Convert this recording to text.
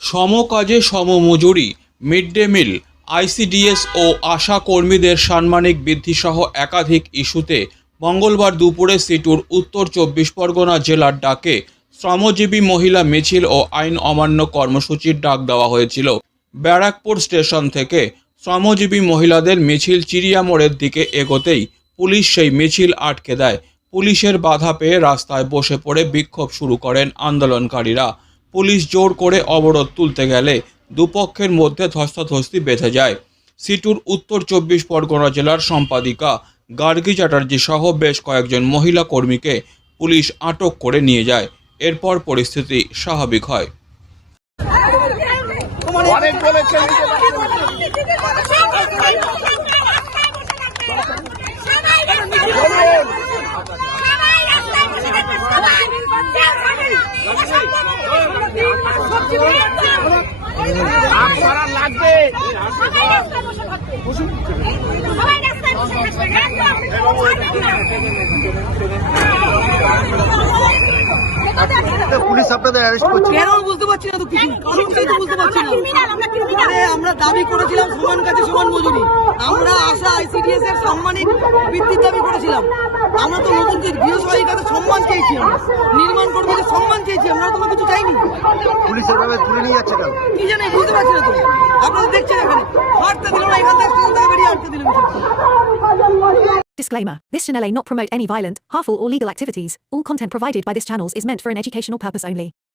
সমকাজে সমমজুরি mid day meal ICDS ও আশা কর্মীদের সাম্মানিক বৃদ্ধিসহ একাধিক ইস্যুতে মঙ্গলবার দুপুরে সিটুর উত্তর চব্বিশ পরগনা জেলার ডাকে শ্রমজীবী মহিলা মিছিল ও আইন অমান্য কর্মসূচির ডাক দেওয়া হয়েছিল। ব্যারাকপুর স্টেশন থেকে শ্রমজীবী মহিলাদের মিছিল চিড়িয়া মোড়ের দিকে এগোতেই পুলিশ সেই মিছিল আটকে দেয়। পুলিশের বাধা পেয়ে রাস্তায় বসে পড়ে বিক্ষোভ শুরু করেন আন্দোলনকারীরা। পুলিশ জোর করে অবরোধ তুলতে গেলে দুপক্ষের মধ্যে ধস্তাধস্তি বেঁধে যায়। সিটুর উত্তর চব্বিশ পরগনা জেলার সম্পাদিকা গার্গী চ্যাটার্জি সহ বেশ কয়েকজন মহিলা কর্মীকে পুলিশ আটক করে নিয়ে যায়। এরপর পরিস্থিতি স্বাভাবিক হয়। অনেক বলেছেন। লাগবে পুলিশ আপনাদের অ্যারেস্ট করছে। কেন বুঝতে পারছি না তো কিছু? কারণটাই তো বুঝতে পারছি না? আমরা দাবি করেছিলাম সমান কাছে সমান মজুরি। আমরা আশা আইসিডিএস এর সাম্মানিক বৃদ্ধির দাবি করেছিলাম আমরা তো নতুন যে গৃহসহায়িকা কাছে সম্মান চেয়েছি আমরা নির্মাণ কর্মীদের সম্মান চেয়েছি আমরা তো কোনো কিছু চাইনি পুলিশ এভাবে তুলে নিয়ে যাচ্ছে কেন কি জানি বুঝতে পারছি না তো আপনারা দেখছেন এখানে হাঁটতে দিল না এখান থেকে স্টেশন থেকে বেরিয়ে হাঁটতে দিল Disclaimer This channel may not promote any violent, harmful, or legal activities. All content provided by this channel is meant for an educational purpose only.